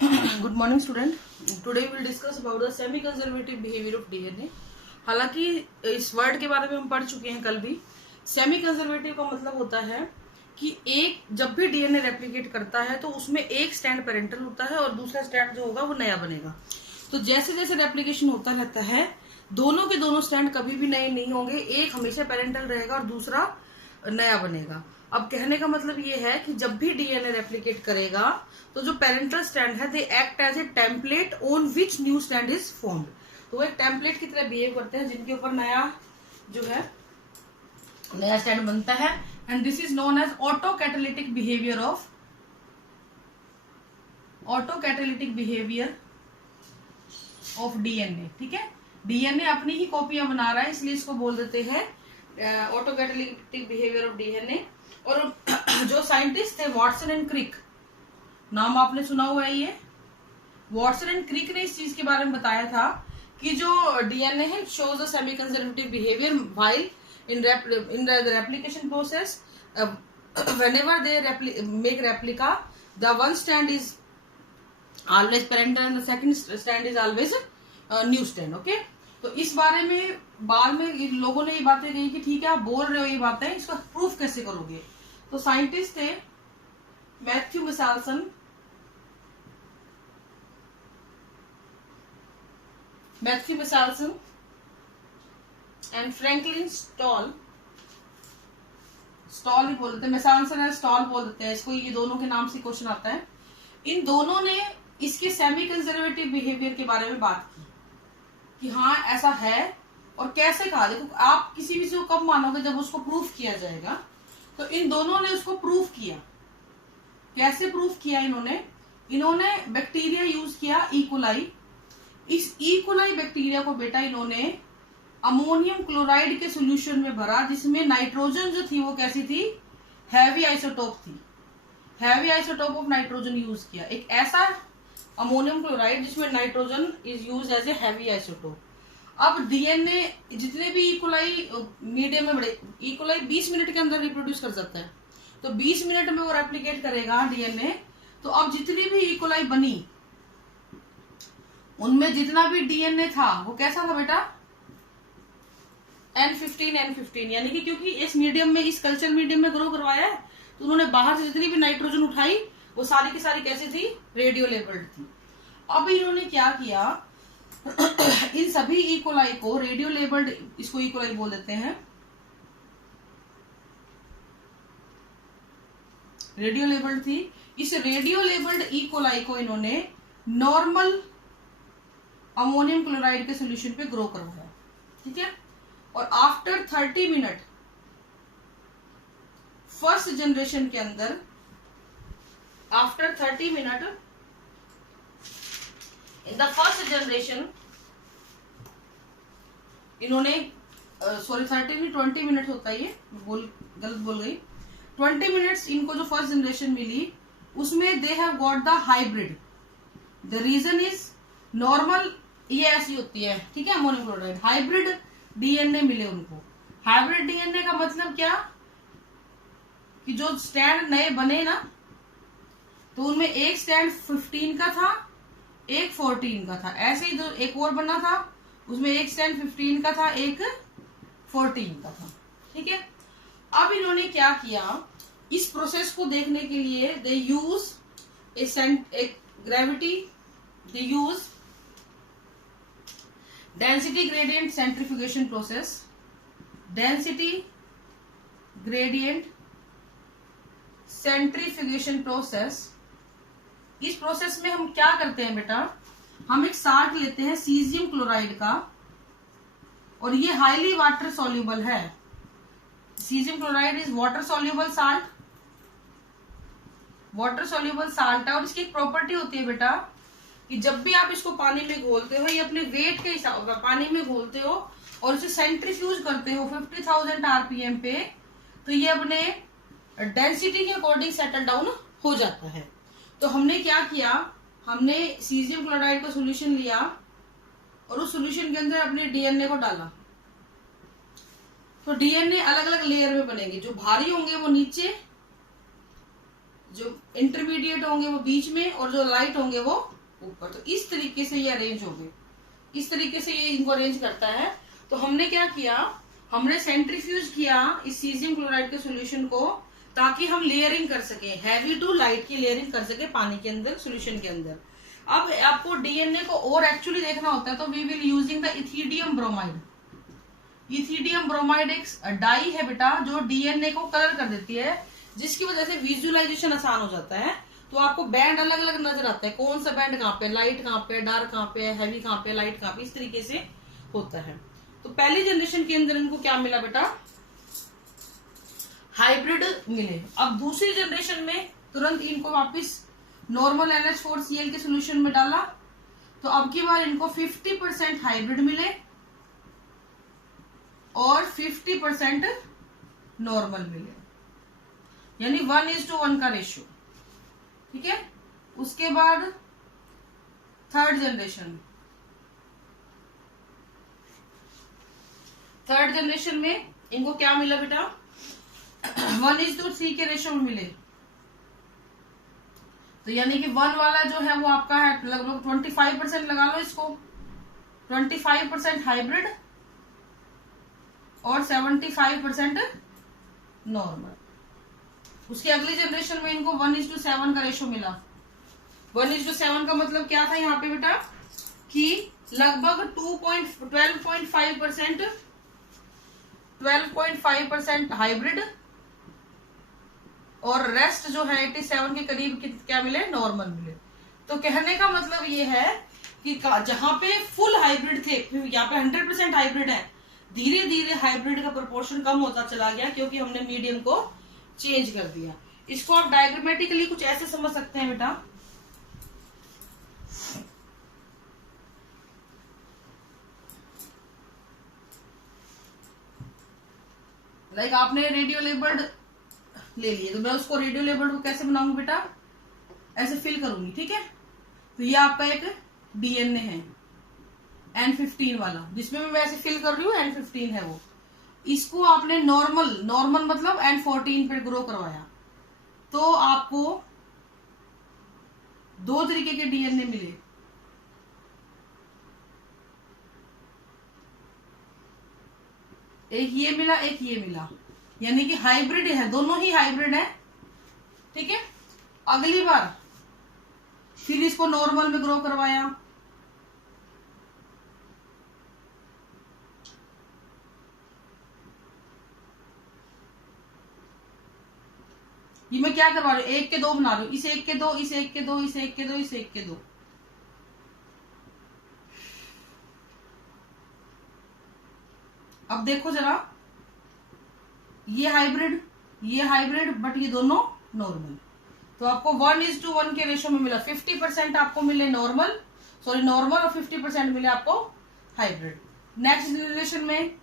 Good morning student. Today will discuss about the semi conservative behaviour of DNA. हालांकि इस word के बारे में हम पढ़ चुके हैं कल भी। सेमी कंजर्वेटिव का मतलब होता है कि एक जब भी डीएनए रेप्लिकेट करता है तो उसमें एक स्टैंड पेरेंटल होता है और दूसरा स्टैंड जो होगा वो नया बनेगा। तो जैसे जैसे रेप्लिकेशन होता रहता है दोनों के दोनों स्टैंड कभी भी नए नहीं होंगे, एक हमेशा पेरेंटल रहेगा और दूसरा नया बनेगा। अब कहने का मतलब ये है कि जब भी डीएनए रेप्लिकेट करेगा तो जो पेरेंटल स्टैंड है they act as a template on which new stand is formed. तो वो एक टेम्पलेट की तरह बिहेव करते हैं जिनके ऊपर नया जो है नया स्टैंड बनता है। And this is known as autocatalytic behaviour of DNA. ठीक है, डीएनए अपनी ही कॉपियां बना रहा है इसलिए इसको बोल देते हैं auto catalytic behaviour of DNA. और जो साइंटिस्ट थे वॉटसन एंड क्रिक, नाम आपने सुना हुआ है ये। वॉटसन एंड क्रिक ने इस चीज के बारे में बताया था कि जो डीएनए है shows a semi conservative behaviour while in the replication process whenever they make replica, the one stand is always parental and the second stand is always new stand. Okay, तो इस बारे में बाद में लोगों ने ये बातें कही कि ठीक है आप बोल रहे हो ये बातें, इसका प्रूफ कैसे करोगे। तो साइंटिस्ट थे मैथ्यू मिसाल्सन एंड फ्रैंकलिन स्टॉल ही बोल देते हैं, मिसाल्सन एंड स्टॉल बोल देते हैं इसको, ये दोनों के नाम से क्वेश्चन आता है। इन दोनों ने इसके सेमी कंजर्वेटिव बिहेवियर के बारे में बात की कि हाँ ऐसा है और कैसे कहा। देखो आप किसी भी चीज को कब मानोगे जब उसको प्रूफ किया जाएगा। तो इन दोनों ने उसको प्रूफ किया। कैसे प्रूफ किया इन्होंने बैक्टीरिया यूज किया इकोलाई। इस इकोलाई बैक्टीरिया को बेटा इन्होंने अमोनियम क्लोराइड के सोल्यूशन में भरा जिसमें नाइट्रोजन जो थी वो कैसी थी, हैवी आइसोटोप थी। Heavy isotope of nitrogen use किया, एक ऐसा अमोनियम क्लोराइड जिसमें nitrogen is use as a heavy isotope. अब डीएनए जितने भी इकोलाई मीडियम में बड़े, इकोलाई 20 मिनट के अंदर रिप्रोड्यूस कर सकता है, तो 20 मिनट में वो रेप्लिकेट करेगा डीएनए। तो अब जितनी भी इकोलाई बनी उनमें जितना भी डीएनए था वो कैसा था बेटा, N15 यानी कि क्योंकि इस मीडियम में, इस कल्चर मीडियम में ग्रो करवाया है तो उन्होंने बाहर से जितनी भी नाइट्रोजन उठाई वो सारी की सारी कैसी थी, रेडियो लेबल्ड थी। अब इन्होंने क्या किया इन सभी इकोलाई को रेडियो लेबल्ड, इसको इकोलाई बोल देते हैं, रेडियो लेबल्ड थी। इस रेडियो लेबल्ड इकोलाई को इन्होंने नॉर्मल अमोनियम क्लोराइड के सोल्यूशन पे ग्रो करवाया। ठीक है, और आफ्टर 30 मिनट फर्स्ट जनरेशन के अंदर, after 30 minute in the first generation इन्होंने 20 मिनट होता है ये, गलत बोल गई। 20 मिनट्स इनको जो फर्स्ट जनरेशन मिली उसमें they have got the hybrid. The reason is normal ये ऐसी होती है, ठीक है, अमोनियम क्लोराइड। हाइब्रिड डीएनए मिले उनको। हाइब्रिड डीएनए का मतलब क्या कि जो स्टैंड नए बने ना तो उनमें एक स्टैंड 15 का था, एक 14 का था। ऐसे ही जो एक और बना था उसमें एक स्टैंड 15 का था, एक 14 का था। ठीक है, अब इन्होंने क्या किया, इस प्रोसेस को देखने के लिए they use a gravity, they use density gradient centrifugation process. Density gradient centrifugation process. इस प्रोसेस में हम क्या करते हैं बेटा, हम एक साल्ट लेते हैं सीजियम क्लोराइड का और ये हाईली वाटर सॉल्युबल है। Caesium chloride is water soluble salt, water soluble salt है। और इसकी एक प्रॉपर्टी होती है बेटा कि जब भी आप इसको पानी में घोलते हो, ये अपने वेट के हिसाब से पानी में घोलते हो और इसे सेंट्रीफ्यूज करते हो 50,000 आरपीएम पे, तो ये अपने डेंसिटी के अकॉर्डिंग सेटल डाउन हो जाता है। तो हमने क्या किया, हमने सीजियम क्लोराइड का सोल्यूशन लिया और उस सोल्यूशन के अंदर अपने डीएनए को डाला। तो डीएनए अलग अलग लेयर में बनेंगे, जो भारी होंगे वो नीचे जो इंटरमीडिएट होंगे वो बीच में और जो लाइट होंगे वो ऊपर। तो इस तरीके से ये अरेंज हो गए, इस तरीके से ये इनको अरेंज करता है। तो हमने क्या किया, हमने सेंट्रीफ्यूज किया इस सीजियम क्लोराइड के सॉल्यूशन को, ताकि हम लेयरिंग कर सके, हैवी टू लाइट की लेयरिंग कर सके पानी के अंदर, सॉल्यूशन के अंदर। अब आपको डीएनए को और एक्चुअली देखना होता है, तो we will using the ethidium bromide. Ethidium bromide एक डाई है बेटा, जो डीएनए को कलर कर देती है, जिसकी वजह से विजुअलाइजेशन आसान हो जाता है। तो आपको बैंड अलग अलग नजर आता है, कौन सा बैंड कहाँ पे, लाइट कहाँ पे, डार्क कहाँ पे, हैवी कहाँ पे, लाइट कहाँ पे, इस तरीके से होता है। तो पहली जनरेशन के अंदर इनको क्या मिला बेटा, हाइब्रिड मिले। अब दूसरी जनरेशन में तुरंत इनको वापस नॉर्मल NH4Cl के सोल्यूशन में डाला, तो अब की बार इनको 50% हाइब्रिड मिले और 50% नॉर्मल मिले, यानी 1:1 का रेशियो। ठीक है। उसके बाद थर्ड जनरेशन में इनको क्या मिला बेटा, 1:3 के रेशियो में मिले। तो यानी कि 1 वाला जो है वो आपका है लगभग 25% लगा लो इसको, 25% हाइब्रिड और 75% नॉर्मल। उसकी अगली जनरेशन में इनको 1:7 का रेशियो मिला। 1:7 का मतलब क्या था यहाँ पे बेटा, कि लगभग 12.5% हाइब्रिड और रेस्ट जो है 87 के करीब क्या मिले, नॉर्मल मिले। तो कहने का मतलब ये है कि जहां पे फुल हाइब्रिड थे, यहाँ पे 100% हाइब्रिड है, धीरे धीरे हाइब्रिड का प्रोपोर्शन कम होता चला गया, क्योंकि हमने मीडियम को चेंज कर दिया। इसको आप डायग्रामेटिकली कुछ ऐसे समझ सकते हैं बेटा, लाइक आपने रेडियो लेबल्ड ले लिए, तो मैं उसको रेडियो लेबल्ड को कैसे बनाऊंगी बेटा, ऐसे फिल करूंगी। ठीक है। तो ये आपका एक डीएनए है N15 वाला, जिसमें मैं वैसे फिल कर रही हूँ, N15 है वो। इसको आपने नॉर्मल मतलब N14 पे ग्रो करवाया, तो आपको 2 तरीके के डीएनए मिले। एक ये मिला, एक ये मिला, यानी कि हाइब्रिड है, दोनों ही हाइब्रिड है। ठीक है। अगली बार फिर इसको नॉर्मल में ग्रो करवाया, ये मैं क्या करवा रही हूँ, 1 के 2 बना रही हूँ, इस 1 के 2, इस 1 के 2, इस 1 के 2, इस 1 के 2। अब देखो जरा, ये हाइब्रिड बट ये दोनों नॉर्मल। तो आपको 1:1 के रेशियो में मिला, 50% आपको मिले नॉर्मल और 50% मिले आपको हाइब्रिड। नेक्स्ट जनरेशन में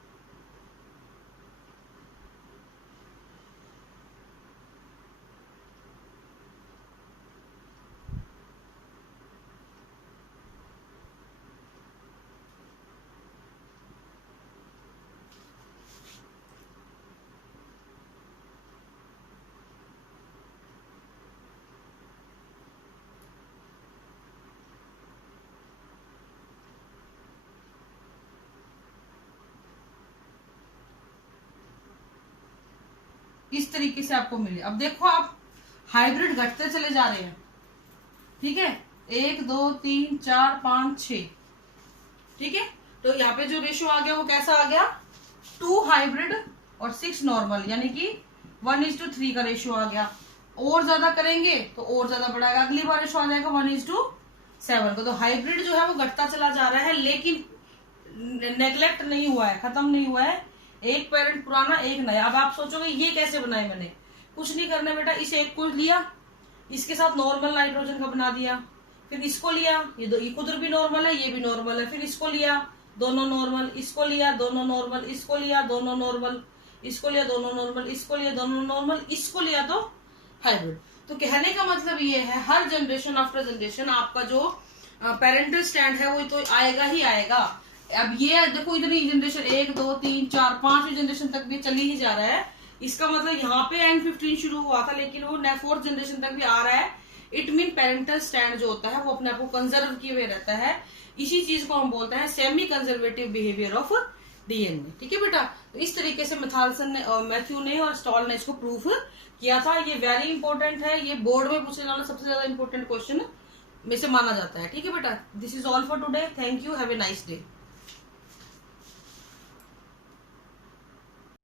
इस तरीके से आपको मिले। अब देखो आप हाइब्रिड घटते चले जा रहे हैं। ठीक है। 1 2 3 4 5 6। ठीक है। तो यहाँ पे जो रेशियो आ गया वो कैसा आ गया, 2 हाइब्रिड और 6 नॉर्मल, यानी कि 1:3 का रेशियो आ गया। और ज्यादा करेंगे तो और ज्यादा बढ़ाएगा, अगली बार रेशियो आ जाएगा 1:7 का। तो हाइब्रिड जो है वो घटता चला जा रहा है, लेकिन नेग्लेक्ट नहीं हुआ है, खत्म नहीं हुआ है। एक पेरेंट पुराना, एक नया। अब आप सोचोगे ये कैसे बनाए मैंने, कुछ नहीं करना बेटा, इस एक को लिया, इसके साथ नॉर्मल नाइट्रोजन का बना दिया, फिर इसको लिया, ये उधर भी नॉर्मल है, ये भी नॉर्मल है, फिर इसको लिया, दोनों नॉर्मल, इसको लिया, दोनों नॉर्मल, इसको लिया, दोनों नॉर्मल, इसको लिया, दोनों नॉर्मल, इसको लिया, दोनों नॉर्मल, इसको लिया, तो हाइब्रिड। तो कहने का मतलब ये है, हर जनरेशन आफ्टर जनरेशन आपका जो पेरेंटल स्टैंड है वो तो आएगा ही आएगा। अब ये देखो, इतनी जनरेशन 1 2 3 4 5वीं जनरेशन तक भी चली ही जा रहा है, इसका मतलब यहाँ पे N15 शुरू हुआ था, लेकिन वो 4th जनरेशन तक भी आ रहा है। इट मीन पेरेंटल स्टैंड जो होता है वो अपने आप को कंजर्व किए हुए रहता है। इसी चीज को हम बोलते हैं semi conservative behaviour of DNA. ठीक है बेटा, तो इस तरीके से मैथ्यू ने और स्टॉल ने इसको प्रूफ किया था। ये वेरी इंपॉर्टेंट है, ये बोर्ड में पूछने वाला सबसे ज्यादा इंपॉर्टेंट क्वेश्चन में से माना जाता है। ठीक है बेटा, this is all for today, thank you, have a nice day.